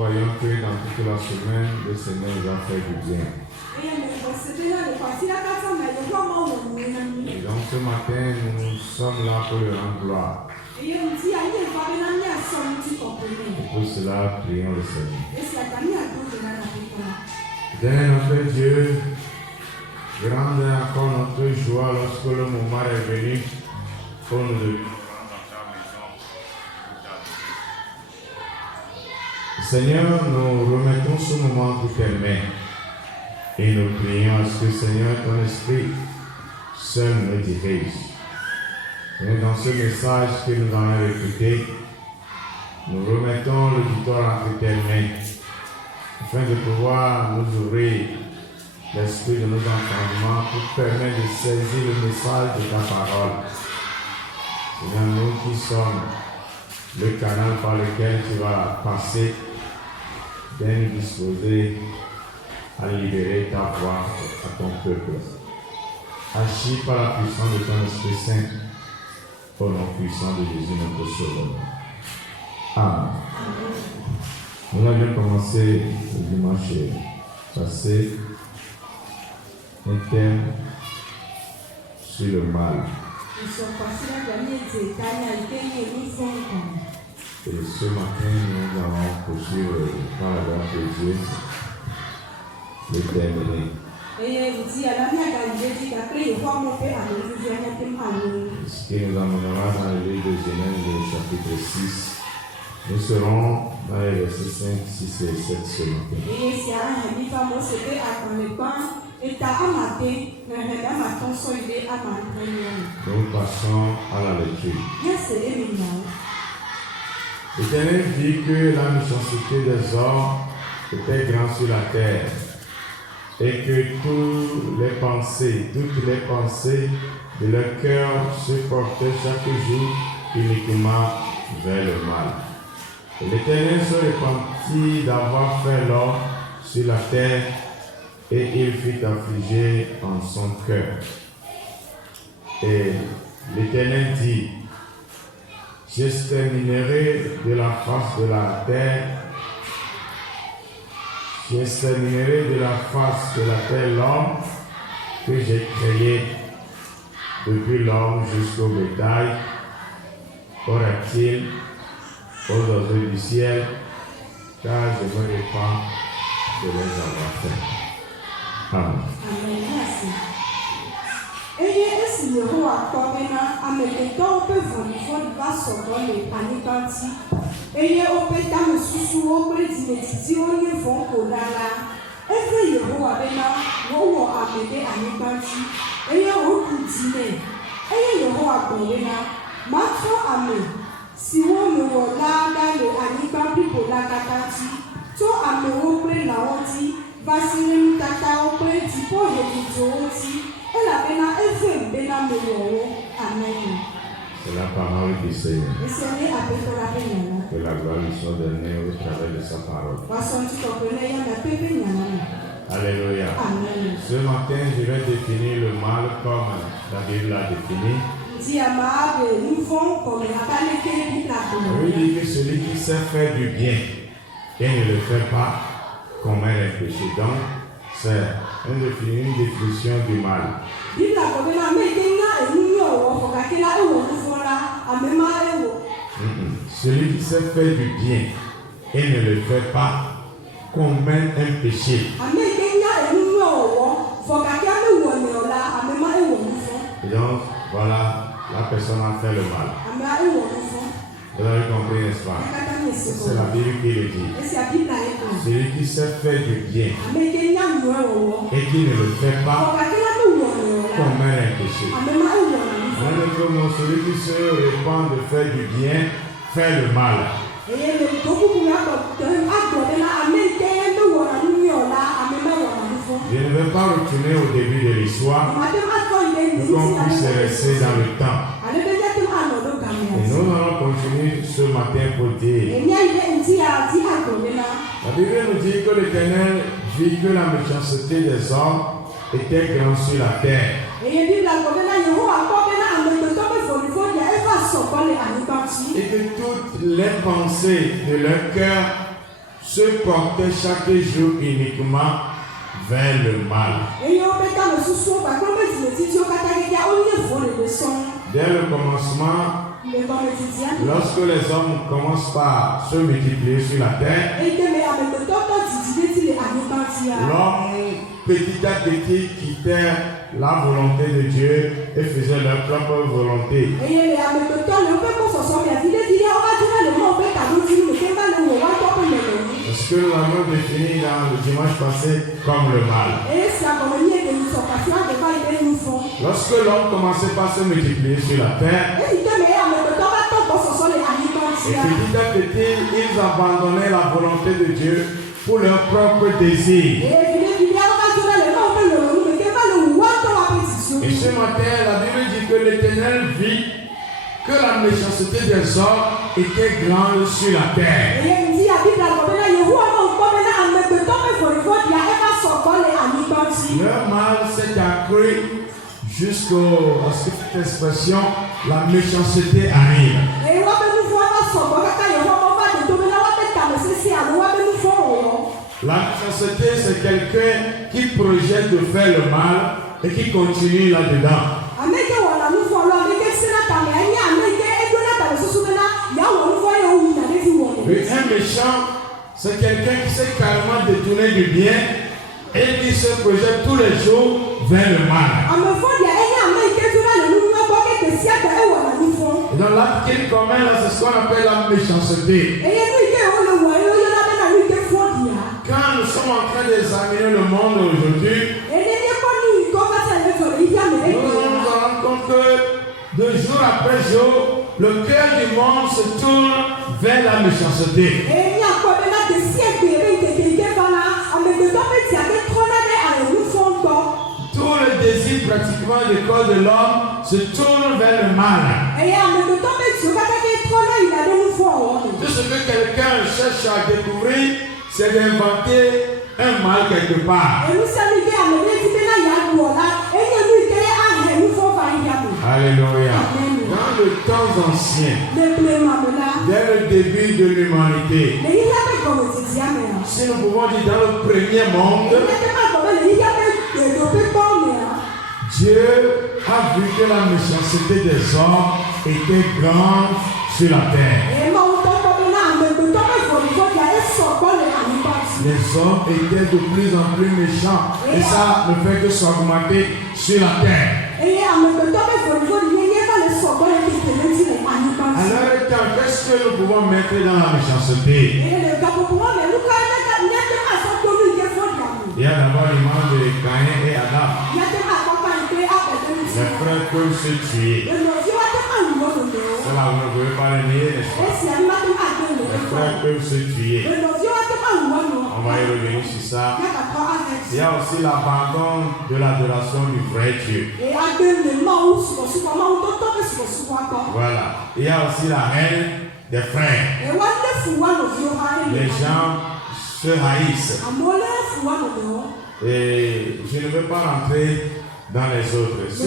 voyons que dans toute la semaine, le Seigneur nous a fait du bien. Et donc ce matin, nous sommes là pour lui rendre gloire. Et pour cela, prions le Seigneur. Éternel notre Dieu, grande est encore notre joie lorsque le moment est venu pour nous rendre dans ta maison. Seigneur, nous remettons ce moment entre tes mains et nous prions à ce que, Seigneur, ton esprit seul nous dirige. Et dans ce message que nous allons écouter, nous remettons l'auditoire entre tes mains afin de pouvoir nous ouvrir l'esprit de nos entendements pour permettre de saisir le message de ta parole. Seigneur, nous qui sommes le canal par lequel tu vas passer, viens nous disposer à libérer ta voix à ton peuple. Agis par la puissance de ton Esprit Saint, au nom puissant de Jésus notre Sauveur. Amen. Nous avions commencé le dimanche passé un thème sur le mal. Et ce matin, nous allons poursuivre par la grâce de Dieu le terminer. Ce qui nous amènera dans le livre de Genèse, le chapitre 6. Nous serons dans les versets 5, 6 et 7 ce matin. Nous passons à la lecture. L'Éternel dit que la méchanceté des hommes était grande sur la terre et que toutes les pensées de leur cœur se portaient chaque jour uniquement vers le mal. Et l'Éternel se repentit d'avoir fait l'homme sur la terre et il fut affligé en son cœur. Et l'Éternel dit, j'exterminerai de la face de la terre l'homme que j'ai créé, depuis l'homme jusqu'au bétail, aux reptiles, aux oiseaux du ciel, car je me répands de les avoir faits. Amen. Eye opeta mesusuwo kple dzimedzidziwo nye vɔ̃ko la eve Yehowa bena wowɔ ame ɖe anyigba dzi eye woɖu dzi nɛ eye Yehowa gblɔ bena matrɔ ame siwo mewɔ la ɖa le anyigba blibo la katã dzi tso amewo kple lãwo dzi va se ɖe nutatawo kple dziƒohedudzowo dzi elabena evem bena mewɔ wo. Amen. C'est la parole du Seigneur. Que la gloire lui soit donnée au travers de sa parole. Alléluia. Amen. Ce matin, je vais définir le mal comme la Bible l'a défini. Oui, dit que celui qui sait faire du bien et ne le fait pas commet un péché. Donc, c'est une définition du mal. Celui qui sait faire du bien et ne le fait pas commet un péché. Et donc, voilà, la personne a fait le mal. Vous avez compris, n'est-ce pas? C'est la Bible qui le dit. Celui qui sait faire du bien et qui ne le fait pas commet un péché. Celui qui se répand de faire du bien fait le mal. Je ne vais pas retourner au début de l'histoire pour qu'on puisse rester dans le temps. Et nous allons continuer ce matin pour dire. La Bible nous dit que l'Éternel vit que la méchanceté des hommes était grande sur la terre. Et que toutes les pensées de leur cœur se portaient chaque jour uniquement vers le mal. Dès le commencement, lorsque les hommes commencent par se multiplier sur la terre, l'homme petit à petit quittait la volonté de Dieu et faisait leur propre volonté. Ce que nous avons défini dans le dimanche passé comme le mal. Lorsque l'homme commençait par se multiplier sur la terre, et petit à petit, ils abandonnaient la volonté de Dieu pour leur propre désir. Et ce matin, la Bible dit que l'Éternel vit que la méchanceté des hommes était grande sur la terre. Leur mal s'est accru jusqu'à ce que cette expression, la méchanceté arrive. La méchanceté, c'est quelqu'un qui projette de faire le mal et qui continue là-dedans. Et un méchant, c'est quelqu'un qui s'est carrément détourné du bien et qui se projette tous les jours vers le mal. Et dans l'acte qu'il commet là, c'est ce qu'on appelle la méchanceté. Quand nous sommes en train d'examiner le monde aujourd'hui, nous nous rendons compte que de jour après jour, le cœur du monde se tourne vers la méchanceté. Tout le désir pratiquement du corps de l'homme se tourne vers le mal. Tout ce que quelqu'un cherche à découvrir, c'est d'inventer un mal quelque part. Alléluia. Dans le temps ancien, dès le début de l'humanité, si nous pouvons dire dans le premier monde, Dieu a vu que la méchanceté des hommes était grande sur la terre. Les hommes étaient de plus en plus méchants et ça ne fait que s'augmenter sur la terre. Alors, qu'est-ce que nous pouvons mettre dans la méchanceté? Il y a d'abord l'image de Caïn et Adam. Les frères peuvent se tuer. C'est là où vous ne pouvez pas les nier, n'est-ce pas? Les frères peuvent se tuer. On va y revenir sur ça. Il y a aussi l'abandon de l'adoration du vrai Dieu. Voilà. Il y a aussi la haine des frères. Les gens se haïssent. Et je ne vais pas rentrer dans les autres. Si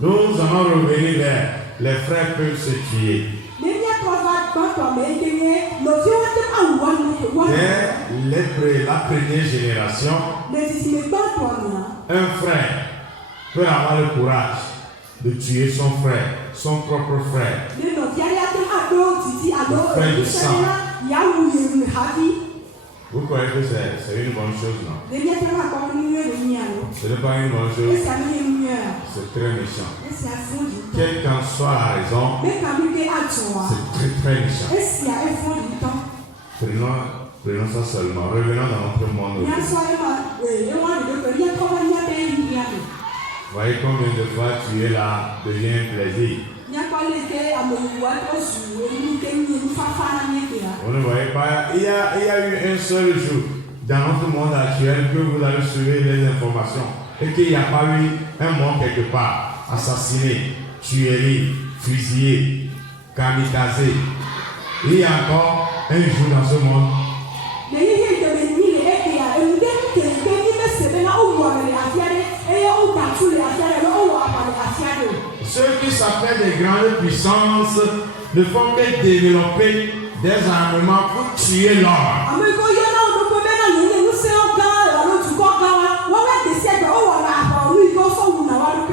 nous allons revenir vers les frères peuvent se tuer. Dès la première génération, un frère peut avoir le courage de tuer son frère, son propre frère. Le frère de sang. Vous croyez que c'est une bonne chose, non? Ce n'est pas une bonne chose. C'est très méchant. Quelle qu'en soit la raison, c'est très très méchant. Prenons ça seulement. Revenons dans notre monde. Vous voyez combien de fois tuer là devient un plaisir. Vous ne voyez pas, il y a eu un seul jour dans notre monde actuel que vous allez suivre les informations et qu'il n'y a pas eu un mort quelque part, assassiné, tuerie, fusillé, kamikaze. Il y a encore un jour dans ce monde. Ceux qui s'appellent des grandes puissances ne font que développer des armements pour tuer l'homme.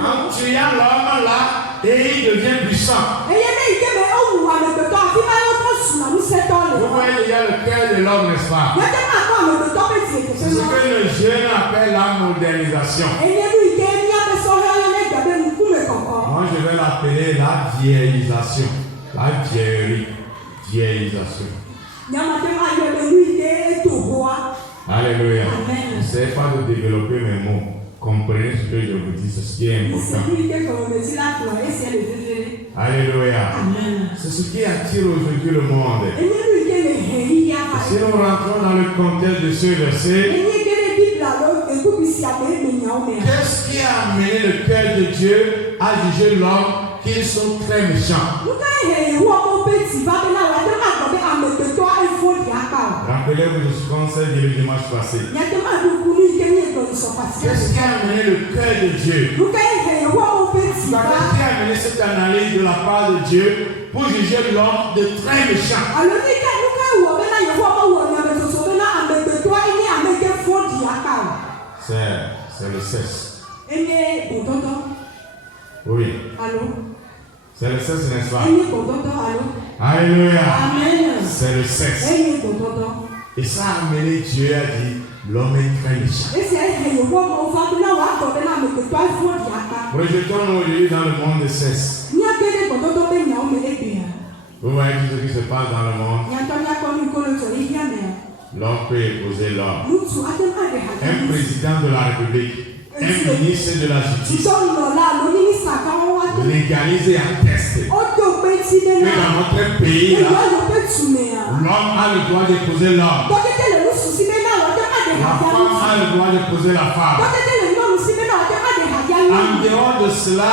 En tuant l'homme là, et il devient puissant. Vous voyez, il y a le cœur de l'homme, n'est-ce pas? C'est ce que le jeune appelle la modernisation. Moi, je vais l'appeler la vieillisation. La vieillerie. Vieillisation. Alléluia. N'essayez pas de développer mes mots. Comprenez ce que je vous dis, c'est ce qui est important. Alléluia. C'est ce qui attire aujourd'hui le monde. Et si nous rentrons dans le contexte de ce verset, qu'est-ce qui a amené le cœur de Dieu à juger l'homme qu'ils sont très méchants? Rappelez-vous de ce qu'on s'est dit le dimanche passé. Qu'est-ce qui a amené le cœur de Dieu? Qu'est-ce qui a amené cette analyse de la part de Dieu pour juger l'homme de très méchant? C'est le cesse. Oui. C'est le cesse, n'est-ce pas? Alléluia. C'est le cesse. Et ça a amené Dieu à dire l'homme est très méchant. Projetons-nous aujourd'hui dans le monde de cesse. Vous voyez tout ce qui se passe dans le monde. L'homme peut épouser l'homme. Un président de la République, un ministre de la Justice, légalise et atteste que dans notre pays, l'homme a le droit d'épouser l'homme. La femme a le droit d'épouser la femme. En dehors de cela,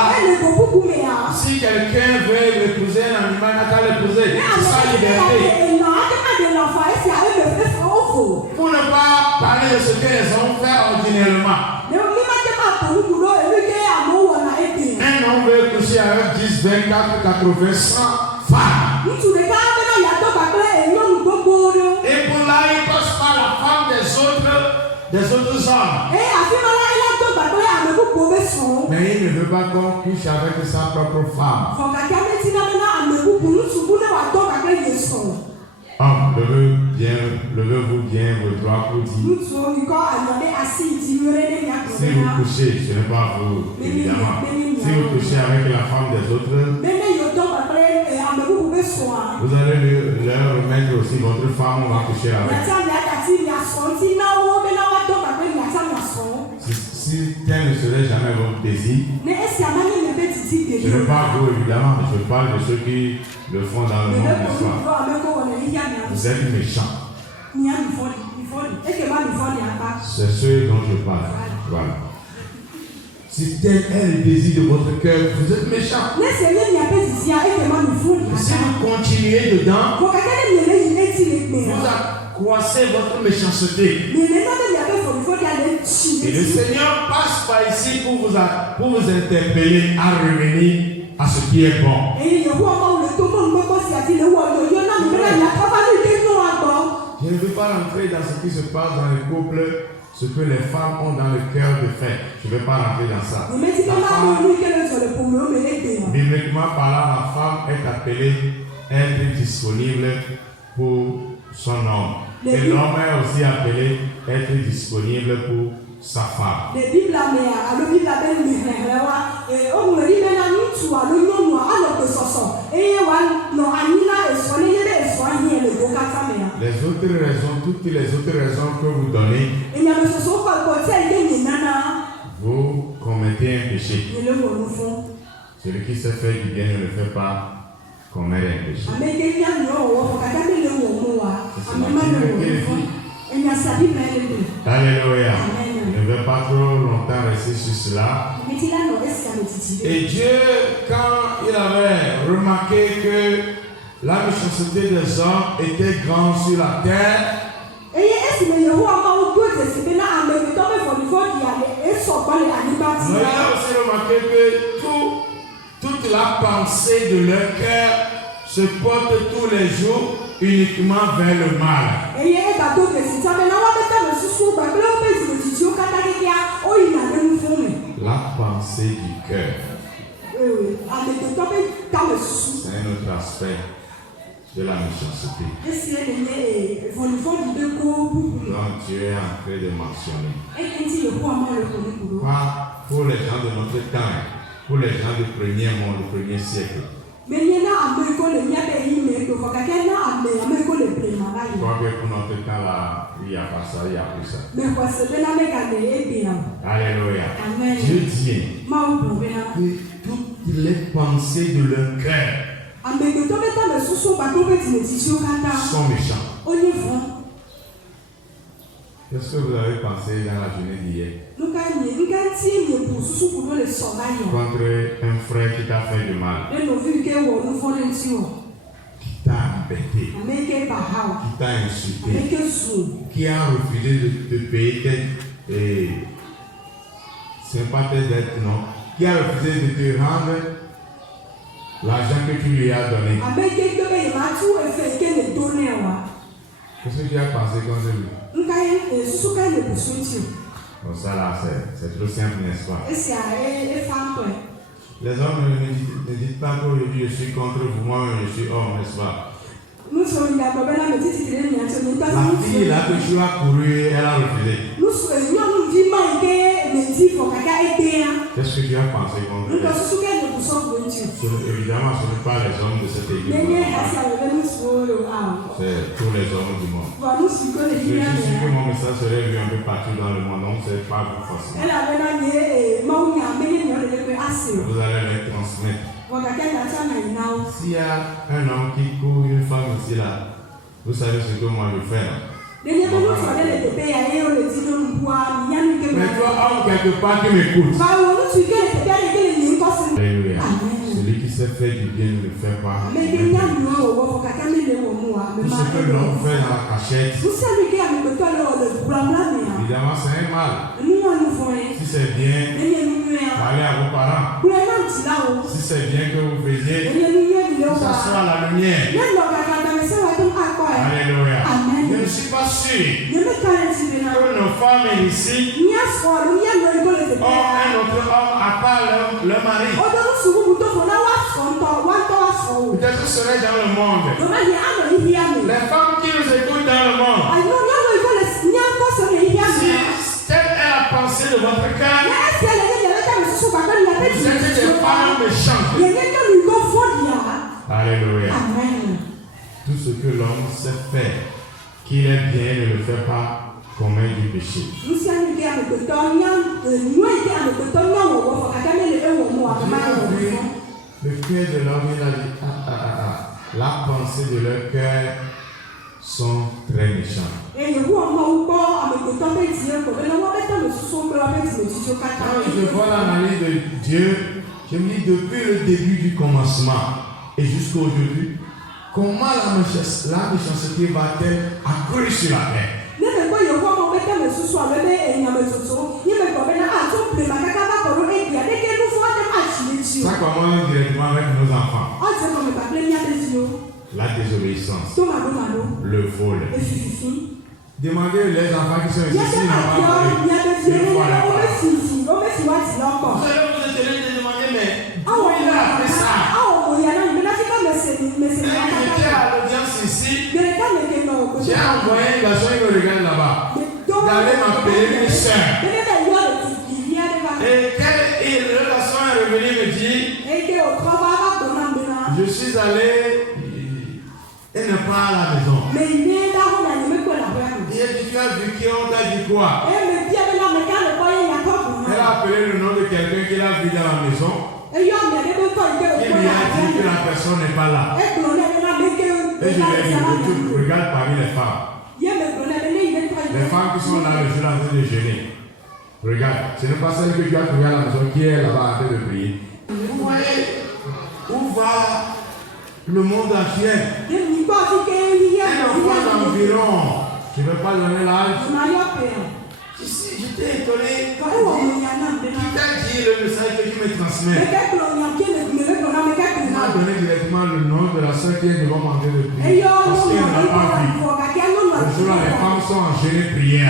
si quelqu'un veut épouser un animal, il n'a qu'à l'épouser. C'est sa liberté. Pour ne pas parler de ce que les hommes font ordinairement. Un homme veut coucher avec 10, 24, 80, 100 femmes. Et pour là, il passe par la femme des autres hommes. Mais il ne veut pas qu'on couche avec sa propre femme. Homme, levez-vous bien vos droits pour dire. Si vous couchez, ce n'est pas vous, évidemment. Si vous couchez avec la femme des autres, vous allez leur remettre aussi votre femme, on va coucher avec. Si tel ne serait jamais votre désir, ce n'est pas vous, évidemment. Je parle de ceux qui le font dans le monde du soir. Vous êtes méchants. C'est ce dont je parle. Voilà. Si tel est le désir de votre cœur, vous êtes méchants. Si vous continuez dedans, vous accroissez votre méchanceté. Et le Seigneur passe par ici pour vous interpeller à revenir à ce qui est bon. Je ne veux pas rentrer dans ce qui se passe dans les couples, ce que les femmes ont dans le cœur de faire. Je ne vais pas rentrer dans ça. Bibliquement parlant, la femme est appelée à être disponible pour son homme. Et l'homme est aussi appelé à être disponible pour sa femme. Les autres raisons, toutes les autres raisons que vous donnez, vous commettez un péché. Celui qui sait faire du bien ne le fait pas commettre un péché. Alléluia. Je ne vais pas trop longtemps rester sur cela. Et Dieu, quand il avait remarqué que la méchanceté des hommes était grande sur la terre, il a aussi remarqué que toute la pensée de leur cœur se porte tous les jours uniquement vers le mal. La pensée du cœur. C'est un autre aspect de la méchanceté. Donc Dieu est en train de mentionner. Pas pour les gens de notre temps, pour les gens du premier monde, du premier siècle. Je crois que pour notre temps là, il n'y a pas ça, il n'y a plus ça. Alléluia. Dieu dit que toutes les pensées de leur cœur sont méchantes. Qu'est-ce que vous avez pensé dans la journée d'hier contre un frère qui t'a fait du mal, qui t'a embêté, qui t'a insulté, qui a refusé de te payer c'est pas tes dettes, non, qui a refusé de te rendre l'argent que tu lui as donné. Qu'est-ce que tu as pensé contre lui? Bon, ça là, c'est trop simple, n'est-ce pas? Les hommes ne disent pas qu'aujourd'hui je suis contre vous, moi je suis homme, n'est-ce pas? La fille là que tu as couru, elle a refusé. Qu'est-ce que tu as pensé contre elle? Évidemment, ce n'est pas les hommes de cette église. C'est tous les hommes du monde. Je suis sûr que mon message serait vu un peu partout dans le monde, donc ce n'est pas vous forcément. Vous allez les transmettre. S'il y a un homme qui court une femme ici là, vous savez ce que moi je fais là. Mais toi, homme quelque part qui m'écoute. Alléluia. Celui qui sait faire du bien ne le fait pas. Tout ce que l'homme fait dans la cachette, évidemment c'est un mal. Si c'est bien, allez à vos parents. Si c'est bien que vous faisiez, ça soit la lumière. Alléluia. Je ne suis pas sûr que nos femmes ici ont un autre homme à part leur mari. Peut-être que ce serait dans le monde. Les femmes qui nous écoutent dans le monde, si telle est la pensée de votre cœur, vous êtes des femmes méchantes. Alléluia. Tout ce que l'homme sait faire, qu'il est bien, ne le fait pas, commet du péché. Le cœur de l'homme, il a dit, la pensée de leur cœur sont très méchants. Quand je vois l'analyse de Dieu, je me dis depuis le début du commencement et jusqu'à aujourd'hui, comment la méchanceté va-t-elle accroître sur la terre? Ça commence directement avec nos enfants. La désobéissance, le vol. Demandez les enfants qui sont ici s'ils n'ont pas volé. Vous allez vous étonner de demander, mais où il a fait ça? J'étais à l'audience ici. J'ai envoyé un garçon, il me regarde là-bas. D'aller m'appeler une soeur. Et le garçon est revenu me dire, je suis allé, elle n'est pas à la maison. Il a dit, tu as vu qui on t'a dit quoi? Elle a appelé le nom de quelqu'un qu'il a vu dans la maison. Il lui a dit que la personne n'est pas là. Et je lui ai dit, tu regardes parmi les femmes. Les femmes qui sont là le jour en train de jeûner. Regarde, ce n'est pas celle que tu as trouvée à la maison qui est là-bas en train de prier. Vous voyez où va le monde actuel? Un enfant d'environ, je ne vais pas donner l'âge, J'étais étonné. Quand on me dit, Qui t'a dit le message que tu me transmets? mais qu'est-ce que l'on a dit, le Il m'a donné directement le nom de la soeur qui est devant manger le prix. Parce qu'elle n'a pas vu. Le jour-là, les femmes sont en jeûne prière.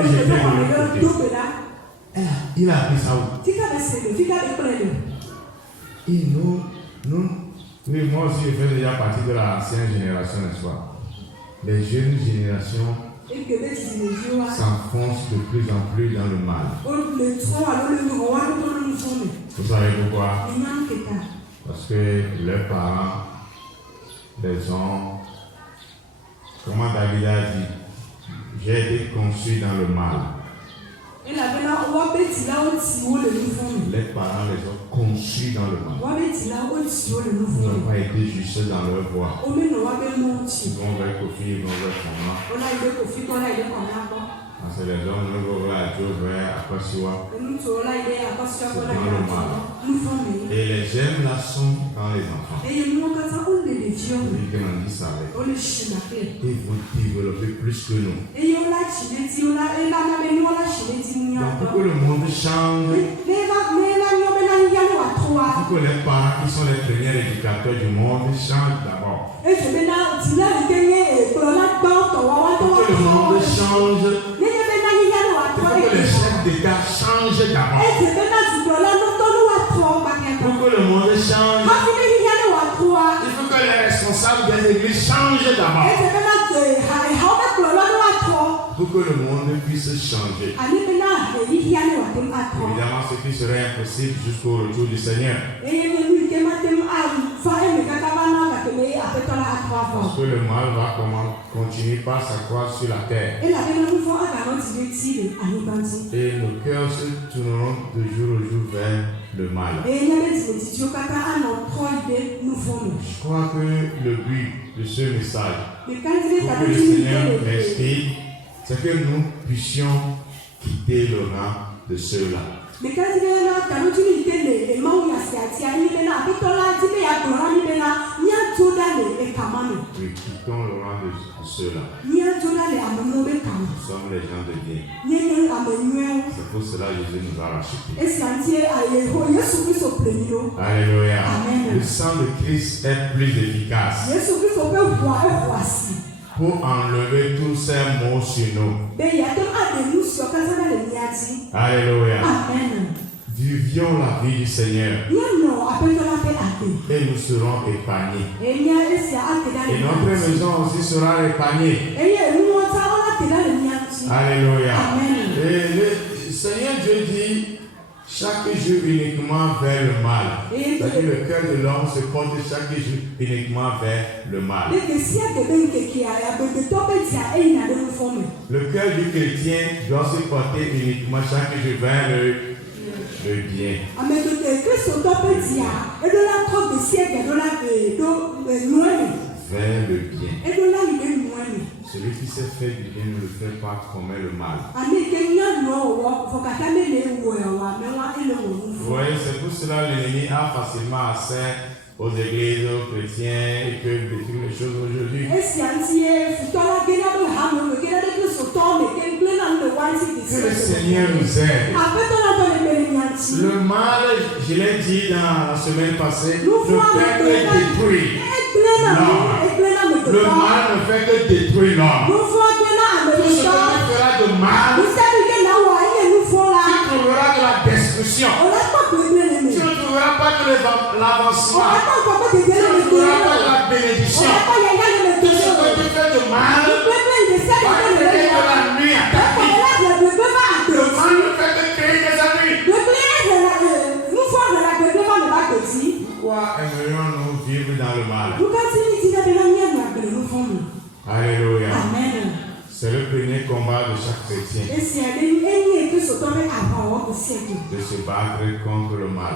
Et j'étais de l'autre côté. Il a appris ça où? Et nous, oui, moi aussi, je fais déjà partie de l'ancienne génération, n'est-ce pas? Les jeunes générations s'enfoncent de plus en plus dans le mal. Vous savez pourquoi? Parce que leurs parents les ont, comment David a dit, j'ai été conçu dans le mal. Les parents les ont conçus dans le mal. Ils n'ont pas été justes dans leur voie. Ils vont vers Kofi, ils vont vers Fama. C'est les hommes, nous vont vers Dieu, vers Akosiwa. C'est dans le mal. Et les gemmes là sont dans les enfants. Et Grandissent avec. Et vous développez plus que nous. Donc pour que le monde change, pour que les parents qui sont les premiers éducateurs du monde changent d'abord. Pour que le monde change, pour que les chefs d'État changent d'abord. Pour que le monde change, il faut que les responsables des églises changent d'abord. Pour que le monde puisse changer. Évidemment, ce qui serait impossible jusqu'au retour du Seigneur. Parce que le mal va continuer par s'accroître sur la terre. Et nos cœurs se tourneront de jour au jour vers le mal. Je crois que le but de ce message, pour que le Seigneur m'explique, c'est que nous puissions quitter le rang de ceux-là. Oui, quittons le rang de ceux-là. Nous sommes les gens de bien. C'est pour cela que Jésus nous a rachetés. Alléluia. Le sang de Christ est plus efficace pour enlever tous ces maux sur nous. Alléluia. Vivions la vie du Seigneur et nous serons épargnés. Et notre maison aussi sera épargnée. Alléluia. Et le Seigneur Dieu dit chaque jour uniquement vers le mal. C'est-à-dire le cœur de l'homme se porte chaque jour uniquement vers le mal. Le cœur du chrétien doit se porter uniquement chaque jour vers le bien. Vers le bien. Celui qui sait faire du bien ne le fait pas commet le mal. Vous voyez, c'est pour cela que l'ennemi a facilement accès aux églises, aux chrétiens, et que détruire les choses aujourd'hui. Que le Seigneur nous aide. Le mal, je l'ai dit dans la semaine passée, ne fait que détruire l'homme. Le mal ne fait que détruire l'homme. Tout ce que tu feras de mal, tu trouveras de la destruction. Tu ne trouveras pas de l'avancement. Tu ne trouveras pas de la bénédiction. Tout ce que tu fais de mal, va créer de la nuit à ta vie. Le mal ne fait que créer des ennuis. Pourquoi aimerions-nous vivre dans le mal? Alléluia. C'est le premier combat de chaque chrétien. De se battre contre le mal.